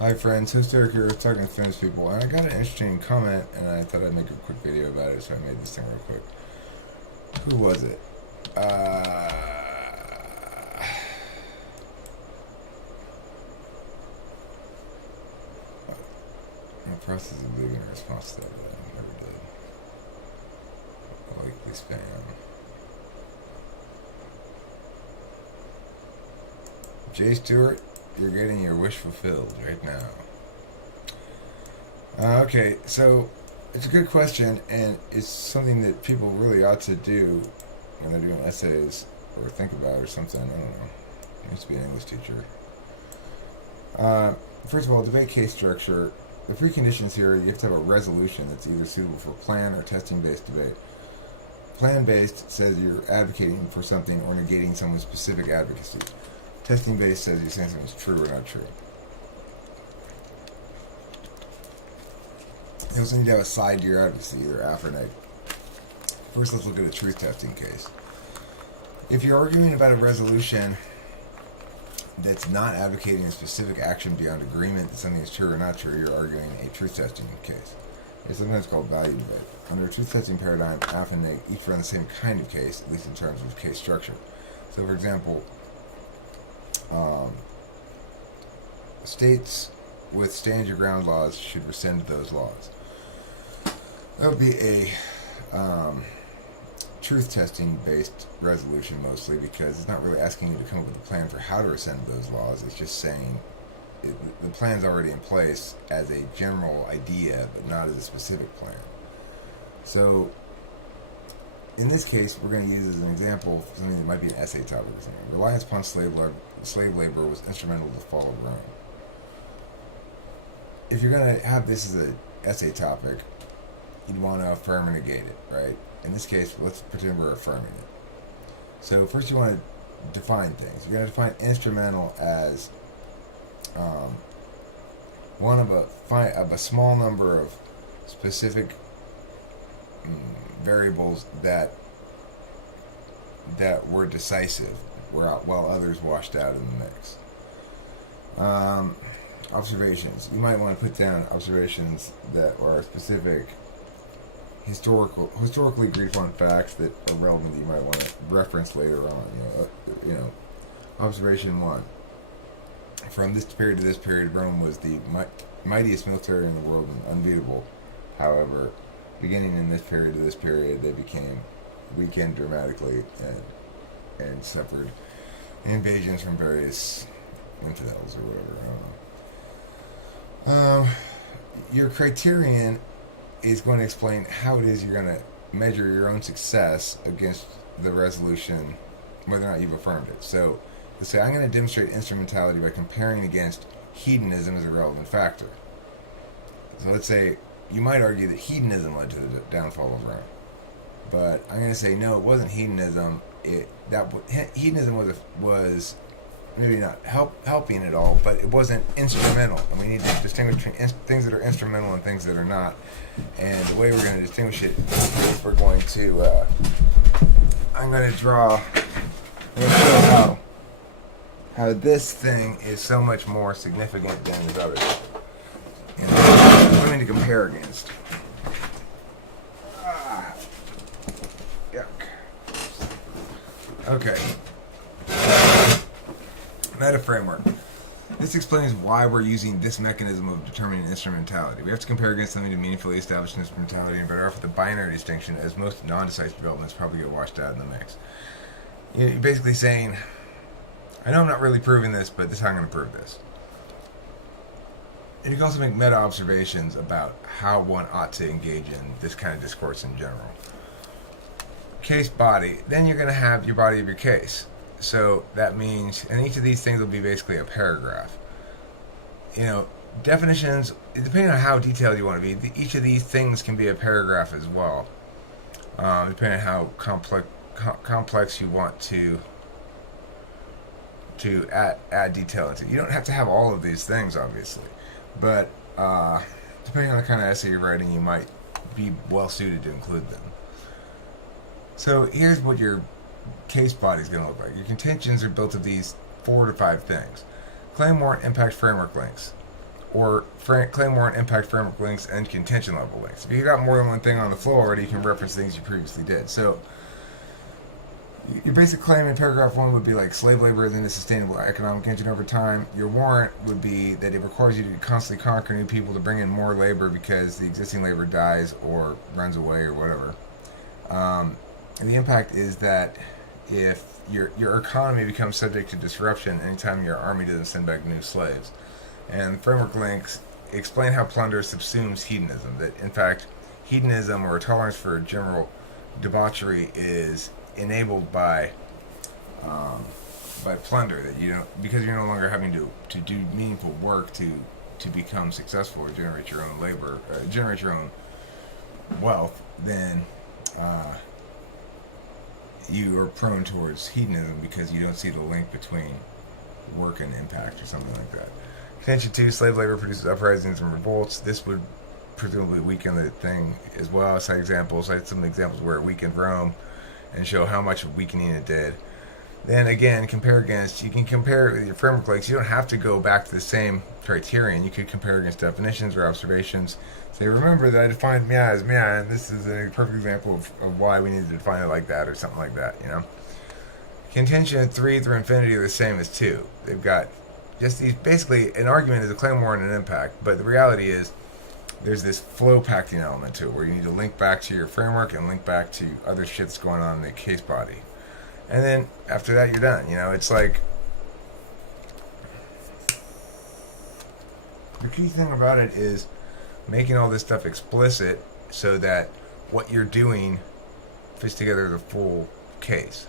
Hi friends, host Eric here, talking to famous people, and I got an interesting comment, and I thought I'd make a quick video about it, so I made this thing real quick. Who was it? I'm in the process of leaving a response to that, but I never did. Likely spam. Jay Stewart, you're getting your wish fulfilled right now. Okay, so it's a good question, and it's something that people really ought to do when they're doing essays or think about or something. I don't know. I used to be an English teacher. First of all, debate case structure. The preconditions here, you have to have a resolution that's either suitable for plan or testing-based debate. Plan-based says you're advocating for something or negating someone's specific advocacy. Testing-based says you're saying something's true or not true. You also need to have a side to your advocacy, either AF or neg. First, let's look at a truth testing case. If you're arguing about a resolution that's not advocating a specific action beyond agreement that something is true or not true, you're arguing a truth testing case. It's sometimes called value debate. Under a truth testing paradigm, AF and neg each run the same kind of case, at least in terms of case structure. So, for example, states with stand your ground laws should rescind those laws. That would be a truth testing based resolution mostly, because it's not really asking you to come up with a plan for how to rescind those laws. It's just saying the plan's already in place as a general idea, but not as a specific plan. So in this case, we're going to use as an example something that might be an essay topic or something. Reliance upon slave labor was instrumental to the fall of Rome. If you're going to have this as an essay topic, you'd want to affirm or negate it, right? In this case, let's pretend we're affirming it. So first you want to define things. You're going to define instrumental as one of a small number of specific variables that were decisive, while others washed out in the mix. Observations. You might want to put down observations that are specific historically agreed upon facts that are relevant that you might want to reference later on. Observation 1. From this period to this period, Rome was the mightiest military in the world and unbeatable. However, beginning in this period to this period, they became weakened dramatically and suffered invasions from various infidels or whatever. I don't know. Your criterion is going to explain how it is you're going to measure your own success against the resolution, whether or not you've affirmed it. So let's say I'm going to demonstrate instrumentality by comparing against hedonism as a relevant factor. So let's say you might argue that hedonism led to the downfall of Rome, but I'm going to say no, it wasn't hedonism. Hedonism was maybe not helping at all, but it wasn't instrumental, and we need to distinguish between things that are instrumental and things that are not. And the way we're going to distinguish it is I'm going to draw and show how this thing is so much more significant than this other thing. And I'm going to compare against. Yuck. Okay. Meta framework. This explains why we're using this mechanism of determining instrumentality. We have to compare against something to meaningfully establish instrumentality, and better off with the binary distinction, as most non-decisive developments probably get washed out in the mix. You're basically saying, I know I'm not really proving this, but this is how I'm going to prove this. And you can also make meta observations about how one ought to engage in this kind of discourse in general. Case body. Then you're going to have your body of your case. So that means, and each of these things will be basically a paragraph. Definitions, depending on how detailed you want to be, each of these things can be a paragraph as well, depending on how complex you want to add detail into. You don't have to have all of these things, obviously, but depending on the kind of essay you're writing, you might be well suited to include them. So here's what your case body is going to look like. Your contentions are built of these 4 to 5 things. Claim, warrant, impact, framework links. or claim warrant impact framework links and contention level links. If you got more than one thing on the flow already, you can reference things you previously did. So your basic claim in paragraph 1 would be like slave labor isn't a sustainable economic engine over time. Your warrant would be that it requires you to constantly conquer new people to bring in more labor because the existing labor dies or runs away or whatever. And the impact is that if your economy becomes subject to disruption anytime your army doesn't send back new slaves. And framework links explain how plunder subsumes hedonism. That in fact, hedonism or a tolerance for general debauchery is enabled by plunder. That you don't, because you're no longer having to do meaningful work to become successful or generate your own labor, generate your own wealth. Then you are prone towards hedonism because you don't see the link between work and impact or something like that. Contention 2, slave labor produces uprisings and revolts. This would presumably weaken the thing as well. I cite some examples where it weakened Rome and show how much weakening it did. Then again, compare against, you can compare with your framework links. You don't have to go back to the same criterion. You could compare against definitions or observations. Say, remember that I defined Mia as Mia, and this is a perfect example of why we need to define it like that or something like that, you know? Contention 3 through infinity are the same as 2. They've got just these, basically, an argument is a claim warrant and an impact, but the reality is there's this flow packing element to it where you need to link back to your framework and link back to other shit that's going on in the case body. And then after that, you're done. You know, it's like the key thing about it is making all this stuff explicit so that what you're doing fits together the full case.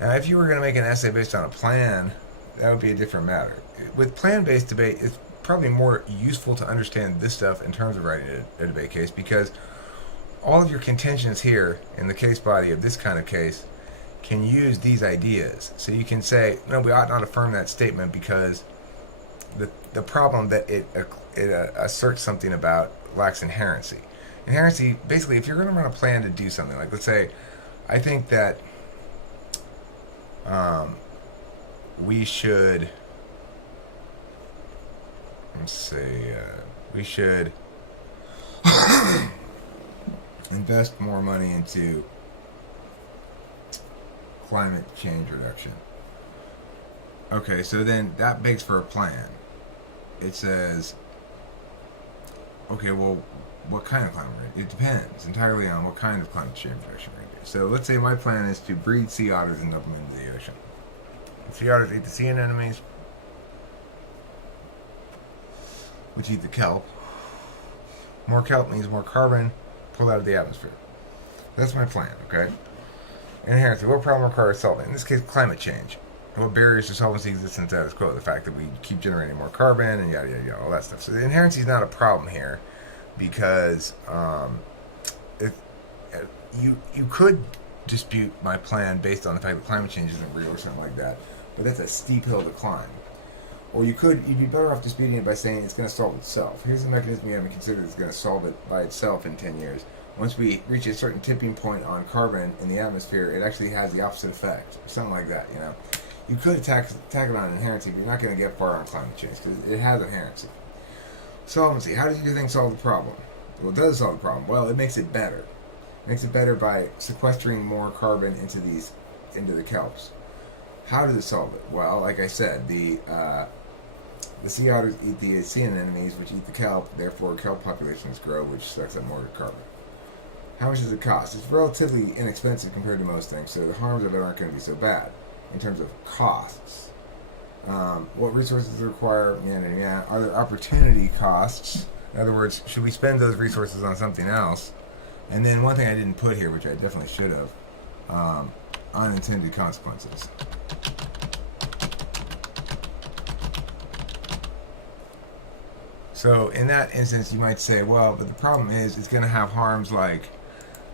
Now, if you were going to make an essay based on a plan, that would be a different matter. With plan-based debate, it's probably more useful to understand this stuff in terms of writing a debate case, because all of your contentions here in the case body of this kind of case can use these ideas. So you can say, no, we ought not affirm that statement because the problem that it asserts something about lacks inherency. Inherency, basically, if you're going to run a plan to do something, like let's say, I think that we should, we should invest more money into climate change reduction. Okay, so then that begs for a plan. It says, okay, well, what kind of climate change? It depends entirely on what kind of climate change reduction we're going to do. So let's say my plan is to breed sea otters and dump them into the ocean. Sea otters eat the sea anemones, which eat the kelp. More kelp means more carbon pulled out of the atmosphere. That's my plan, okay? Inherently, what problem requires solving? In this case, climate change. And what barriers to solvency exist in status quo? The fact that we keep generating more carbon and yada yada yada, all that stuff. So the inherency is not a problem here, because you could dispute my plan based on the fact that climate change isn't real or something like that, but that's a steep hill to climb. Or you'd be better off disputing it by saying it's going to solve itself. Here's the mechanism we haven't considered that's going to solve it by itself in 10 years. Once we reach a certain tipping point on carbon in the atmosphere, it actually has the opposite effect. Something like that, you know. You could attack it on inherency, but you're not going to get far on climate change because it has inherency. Solvency. How does your thing solve the problem? Well, it does solve the problem. Well, it makes it better. It makes it better by sequestering more carbon into the kelps. How does it solve it? Well, like I said, the sea otters eat the sea anemones, which eat the kelp. Therefore, kelp populations grow, which sucks up more carbon. How much does it cost? It's relatively inexpensive compared to most things, so the harms of it aren't going to be so bad in terms of costs. What resources require? Are there opportunity costs? In other words, should we spend those resources on something else? And then one thing I didn't put here, which I definitely should have, unintended consequences. So in that instance, you might say, well, but the problem is it's going to have harms like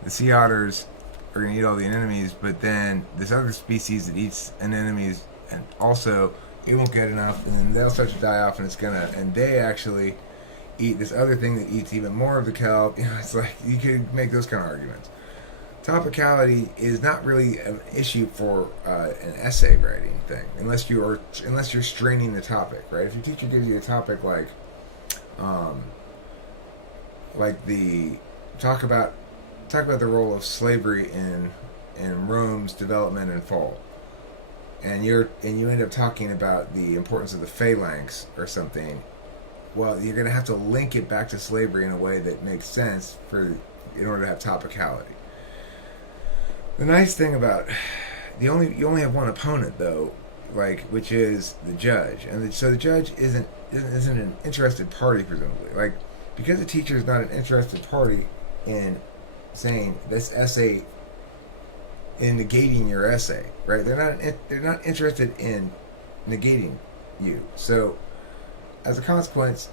the sea otters are going to eat all the anemones, but then this other species that eats anemones, and also it won't get enough, and then they'll start to die off, and they actually eat this other thing that eats even more of the kelp. You know, it's like you could make those kind of arguments. Topicality is not really an issue for an essay writing thing, unless you're straining the topic, right? If your teacher gives you a topic like um, like the talk about the role of slavery in Rome's development and fall, and you end up talking about the importance of the phalanx or something. Well, you're going to have to link it back to slavery in a way that makes sense in order to have topicality. The nice thing about you only have one opponent though, which is the judge, and so the judge isn't an interested party presumably. Because the teacher is not an interested party in saying this essay, in negating your essay, right? They're not interested in negating you. So as a consequence,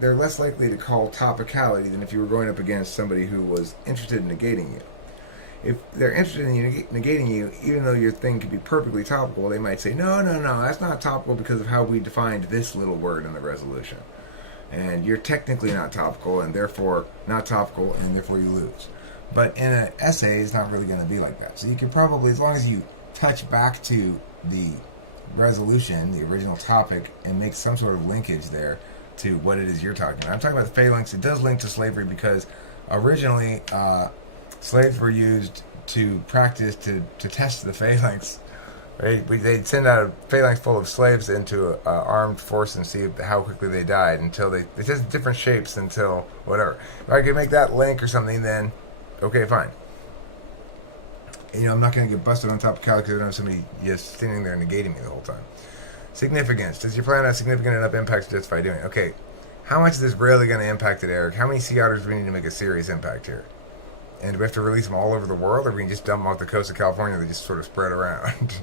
they're less likely to call topicality than if you were going up against somebody who was interested in negating you. If they're interested in negating you, even though your thing could be perfectly topical, they might say, no, that's not topical because of how we defined this little word in the resolution. And you're technically not topical, and therefore not topical, and therefore you lose. But in an essay, it's not really going to be like that. So you can probably, as long as you touch back to the resolution, the original topic, and make some sort of linkage there to what it is you're talking about. I'm talking about the phalanx. It does link to slavery because originally slaves were used to practice to test the phalanx. Right? They'd send out a phalanx full of slaves into an armed force and see how quickly they died until they tested different shapes until whatever. If I could make that link or something, then okay, fine. I'm not going to get busted on top of Cali because I don't have somebody just standing there negating me the whole time. Significance. Does your plan have significant enough impact to justify doing it? Okay, how much is this really going to impact it, Eric? How many sea otters do we need to make a serious impact here? And do we have to release them all over the world, or we can just dump them off the coast of California and they just sort of spread around?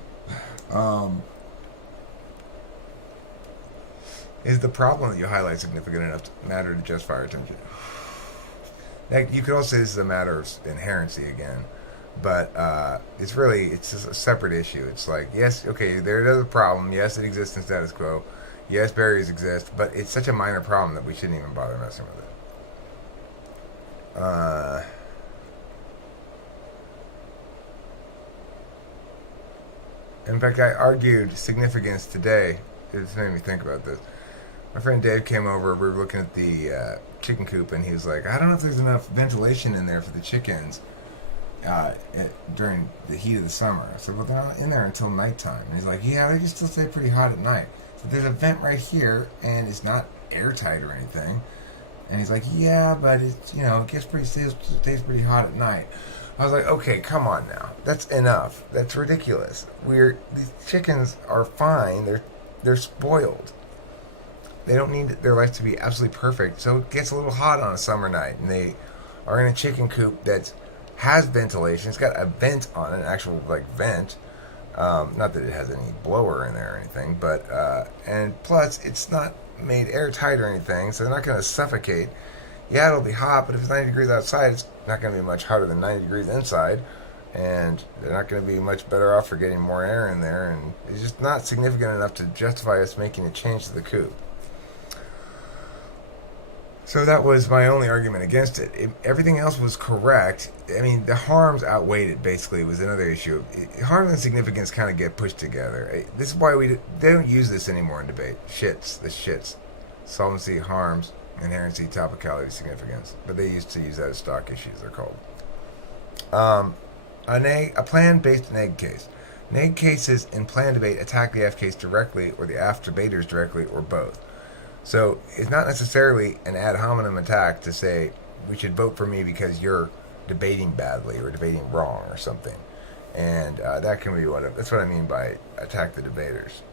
Is the problem that you highlight significant enough to matter to justify our attention? You could also say this is a matter of inherency again, but it's just a separate issue. It's like, yes, okay, there's a problem. Yes, it exists in status quo. Yes, barriers exist, but it's such a minor problem that we shouldn't even bother messing with it. In fact, I argued significance today. It just made me think about this. My friend Dave came over. We were looking at the chicken coop, and he was like, I don't know if there's enough ventilation in there for the chickens during the heat of the summer. I said, well, they're not in there until nighttime. And he's like, yeah, they can still stay pretty hot at night. So there's a vent right here, and it's not airtight or anything. And he's like, yeah, but it stays pretty hot at night. I was like, okay, come on now. That's enough. That's ridiculous. These chickens are fine. They're spoiled. They don't need their life to be absolutely perfect. So it gets a little hot on a summer night, and they are in a chicken coop that has ventilation. It's got a vent on it, an actual vent. Not that it has any blower in there or anything, but and plus it's not made airtight or anything, so they're not going to suffocate. Yeah, it'll be hot, but if it's 90 degrees outside, it's not going to be much hotter than 90 degrees inside, and they're not going to be much better off for getting more air in there, and it's just not significant enough to justify us making a change to the coop. So that was my only argument against it. Everything else was correct. I mean, the harms outweighed it, basically, was another issue. Harm and significance kind of get pushed together. This is why they don't use this anymore in debate. The shits. Solvency, harms, inherency, topicality, significance. But they used to use that as stock issues, they're called. A plan-based neg case. Neg cases in plan debate attack the F case directly, or the F debaters directly, or both. So it's not necessarily an ad hominem attack to say we should vote for me because you're debating badly or debating wrong or something. And that can be that's what I mean by attack the debaters.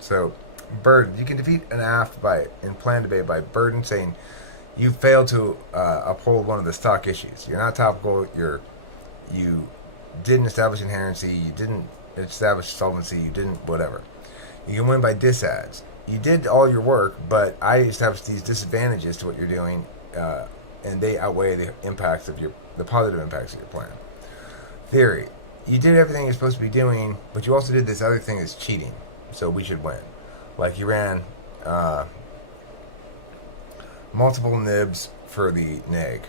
So burden. You can defeat an AF in plan debate by burden, saying you failed to uphold one of the stock issues. You're not topical. You didn't establish inherency. You didn't establish solvency. You didn't whatever. You can win by disads. You did all your work, but I established these disadvantages to what you're doing, and they outweigh the impacts of the positive impacts of your plan. Theory. You did everything you're supposed to be doing, but you also did this other thing that's cheating, so we should win. Like you ran multiple nibs for the neg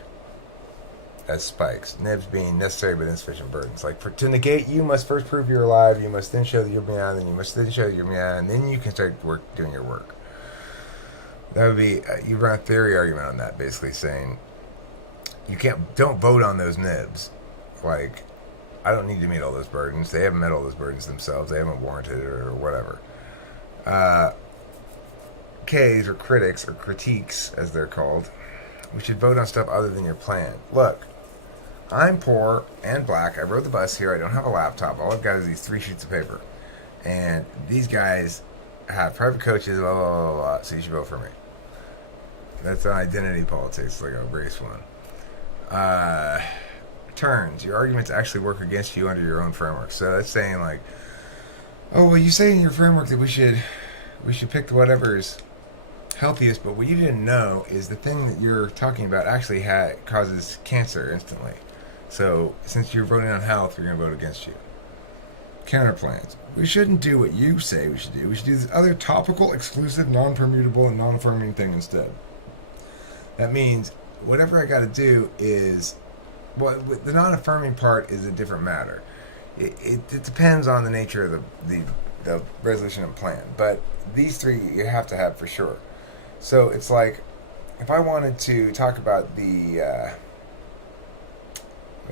as spikes. Nibs being necessary but insufficient burdens. Like to negate, you must first prove you're alive, you must then show that you're beyond, then you must then show that you're beyond, and then you can start doing your work. That would be you run a theory argument on that, basically saying don't vote on those nibs. Like, I don't need to meet all those burdens. They haven't met all those burdens themselves. They haven't warranted it or whatever. Ks, or critics, or critiques, as they're called, we should vote on stuff other than your plan. Look, I'm poor and black. I rode the bus here. I don't have a laptop. All I've got is these 3 sheets of paper. And these guys have private coaches, blah, blah, blah, blah, so you should vote for me. That's an identity politics, like a race one. Turns. Your arguments actually work against you under your own framework. So that's saying, like, oh, well, you say in your framework that we should pick whatever's healthiest, but what you didn't know is the thing that you're talking about actually causes cancer instantly. So since you're voting on health, we're going to vote against you. Counterplans. We shouldn't do what you say we should do. We should do this other topical, exclusive, non-permutable, and non-affirming thing instead. That means whatever I got to do is... Well, the non-affirming part is a different matter. It depends on the nature of the resolution and plan. But these 3 you have to have for sure. So it's like, if I wanted to talk about the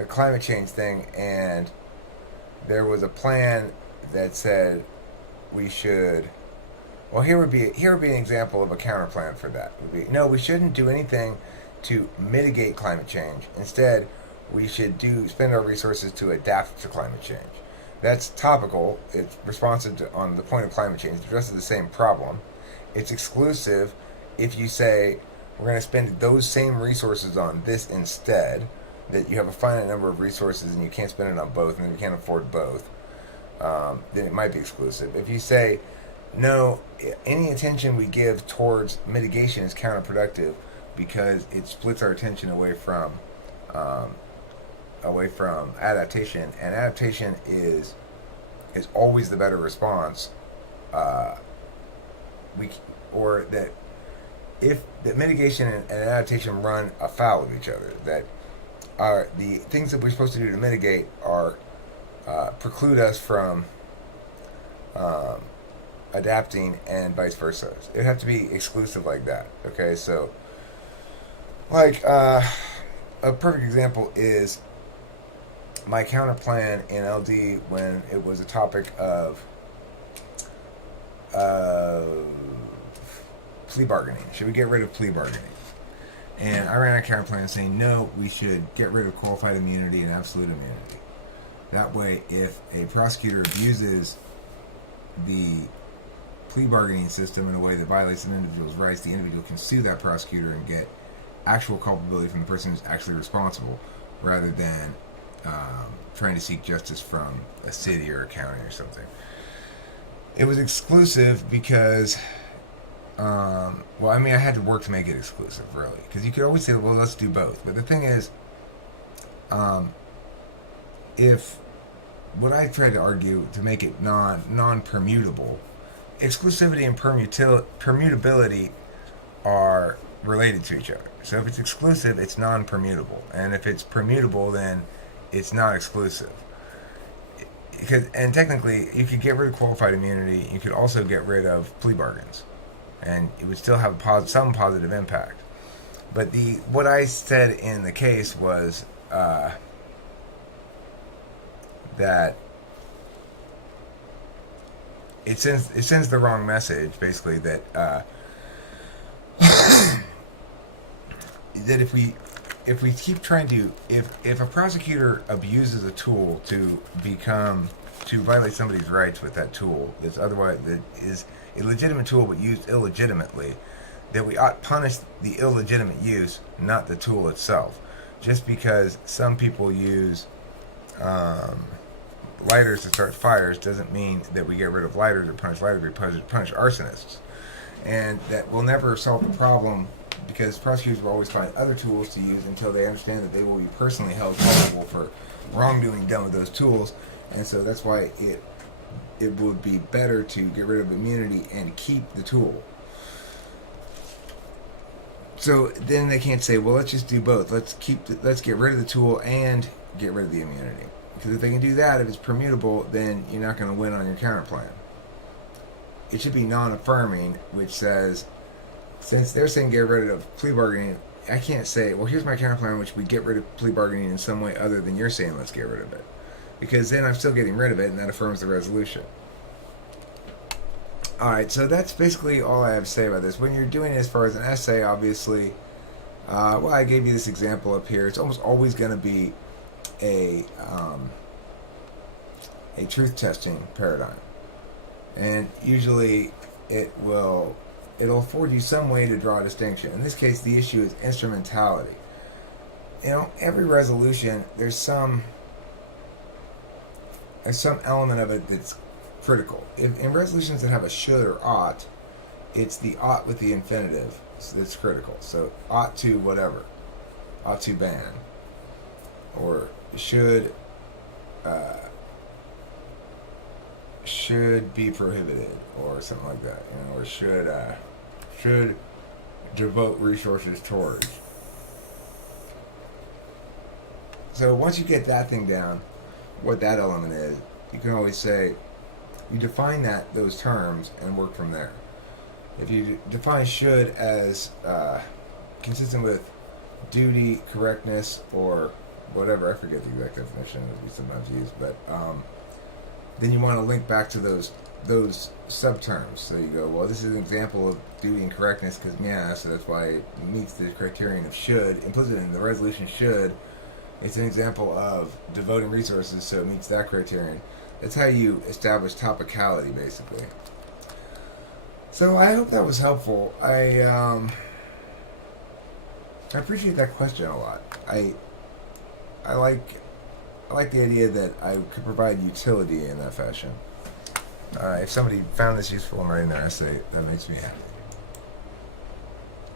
climate change thing, and there was a plan that said we should... Well, here would be an example of a counter plan for that. It would be, no, we shouldn't do anything to mitigate climate change. Instead, we should spend our resources to adapt to climate change. That's topical. It's responsive on the point of climate change. It addresses the same problem. It's exclusive if you say we're going to spend those same resources on this instead, that you have a finite number of resources and you can't spend it on both, and you can't afford both, then it might be exclusive. If you say, no, any attention we give towards mitigation is counterproductive because it splits our attention away from adaptation, and adaptation is always the better response. If mitigation and adaptation run afoul of each other, that the things that we're supposed to do to mitigate preclude us from adapting, and vice versa. It would have to be exclusive like that. Okay, so like a perfect example is my counter plan in LD when it was a topic of plea bargaining. Should we get rid of plea bargaining? And I ran a counter plan saying, no, we should get rid of qualified immunity and absolute immunity. That way, if a prosecutor abuses the plea bargaining system in a way that violates an individual's rights, the individual can sue that prosecutor and get actual culpability from the person who's actually responsible, rather than trying to seek justice from a city or a county or something. It was exclusive because, I had to work to make it exclusive, really. Because you could always say, well, let's do both. But the thing is, if what I tried to argue to make it non-permutable, exclusivity and permutability are related to each other. So if it's exclusive, it's non-permutable, and if it's permutable, then it's not exclusive. And technically, you could get rid of qualified immunity. You could also get rid of plea bargains, and it would still have some positive impact. But what I said in the case was that it sends the wrong message, basically, that that if we keep trying to, if a prosecutor abuses a tool to violate somebody's rights with that tool, that is a legitimate tool but used illegitimately, that we ought to punish the illegitimate use, not the tool itself. Just because some people use lighters to start fires doesn't mean that we get rid of lighters or punish lighters. We punish arsonists, and that will never solve the problem, because prosecutors will always find other tools to use until they understand that they will be personally held culpable for wrongdoing done with those tools. And so that's why it would be better to get rid of immunity and keep the tool. So then they can't say, well, let's just do both. Let's get rid of the tool and get rid of the immunity. Because if they can do that, if it's permutable, then you're not going to win on your counter plan. It should be non-affirming, which says since they're saying get rid of plea bargaining, I can't say, well, here's my counterplan in which we get rid of plea bargaining in some way other than you're saying let's get rid of it. Because then I'm still getting rid of it, and that affirms the resolution. Alright, so that's basically all I have to say about this. When you're doing it as far as an essay, obviously, well, I gave you this example up here. It's almost always going to be a truth testing paradigm. And usually it'll afford you some way to draw a distinction. In this case, the issue is instrumentality. Every resolution, there's some element of it that's critical. In resolutions that have a should or ought, it's the ought with the infinitive that's critical. So ought to whatever, ought to ban, or should be prohibited, or something like that. Or should devote resources towards. So once you get that thing down, what that element is, you can always say, you define those terms and work from there. If you define should as consistent with duty, correctness, or whatever, I forget the exact definition that we sometimes use, but then you want to link back to those subterms. So you go, well, this is an example of duty and correctness because, yeah, so that's why it meets the criterion of should. Implicit in the resolution should, it's an example of devoting resources, so it meets that criterion. That's how you establish topicality, basically. So I hope that was helpful. I appreciate that question a lot. I like the idea that I could provide utility in that fashion. If somebody found this useful in writing their essay, that makes me happy.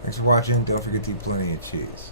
Thanks for watching. Don't forget to eat plenty of cheese.